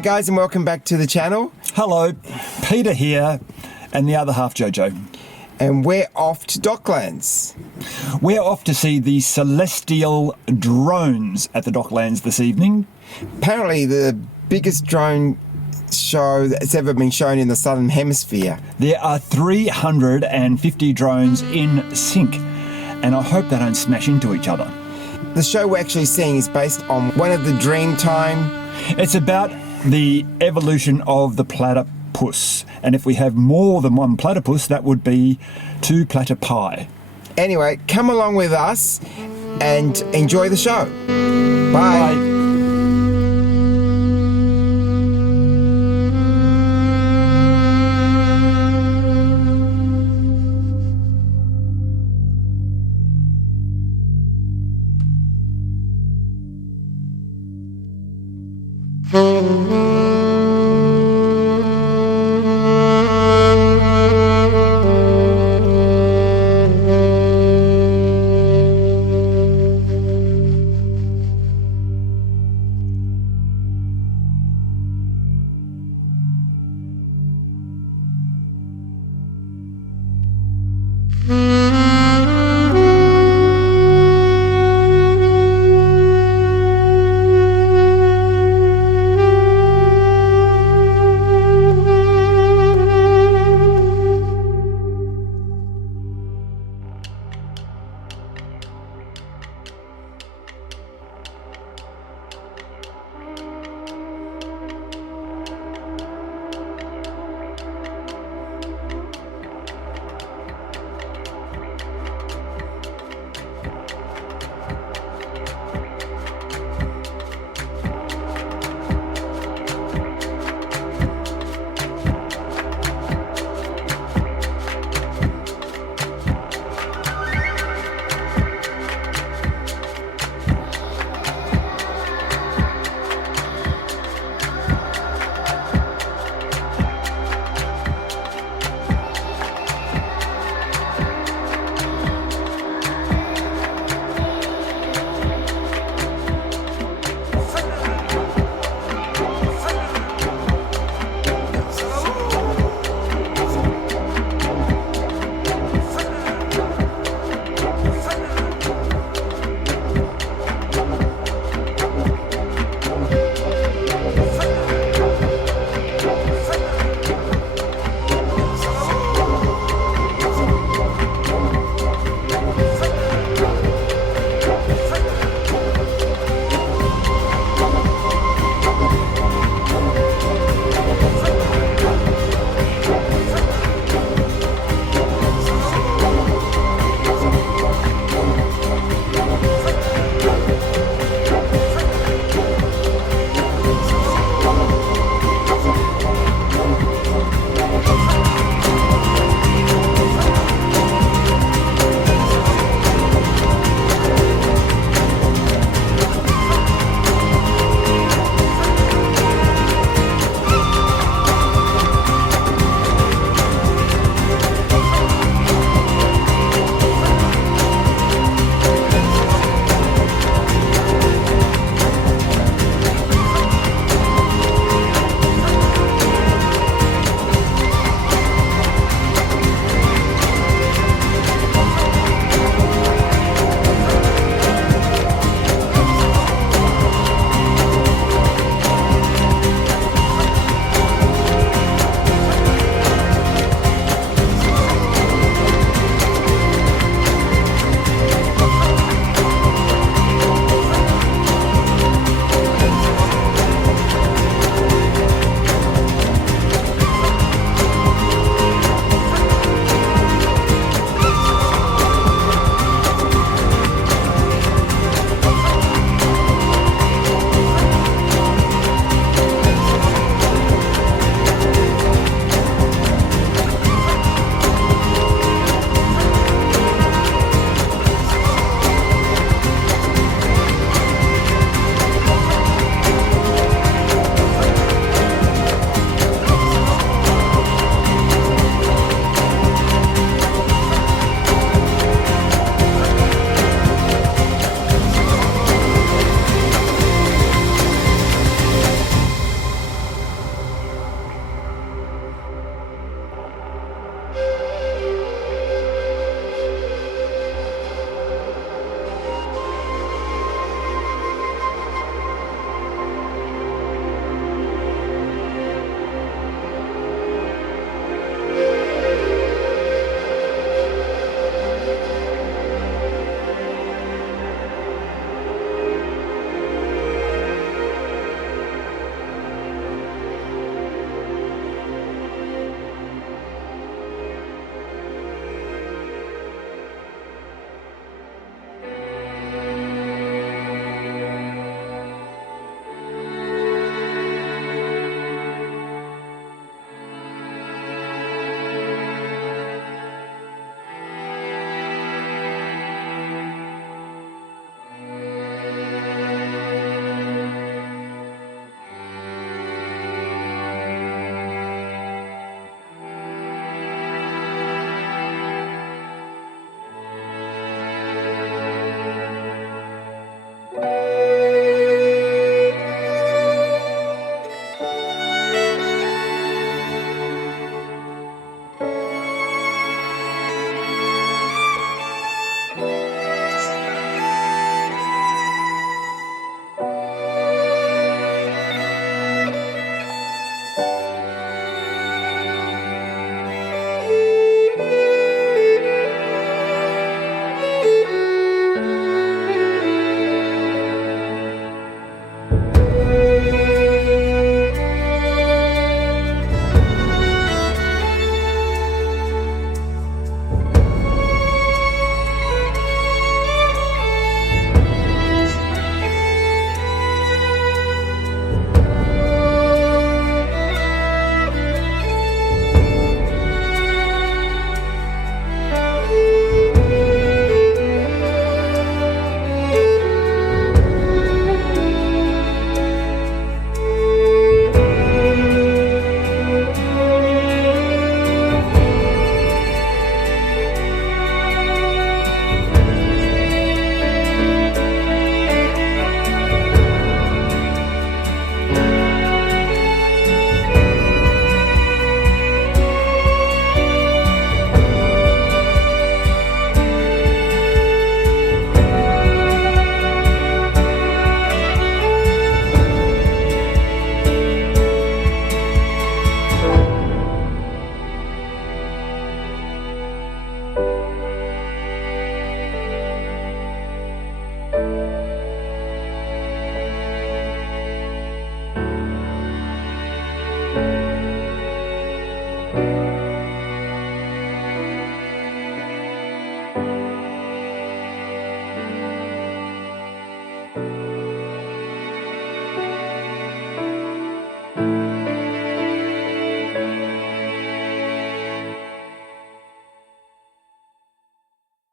Hi guys, and welcome back to the channel. Hello, Peter here, and the other half Jojo. And we're off to Docklands. We're off to see the CELESTiAL drones at the Docklands this evening. Apparently the biggest drone show that's ever been shown in the Southern Hemisphere. There are 350 drones in sync, and I hope they don't smash into each other. The show we're actually seeing is based on one of the DREAMTiME. It's about the evolution of the platypus, and if we have more than one platypus, that would be 2 platypi. Anyway, come along with us and enjoy the show. Bye. Bye.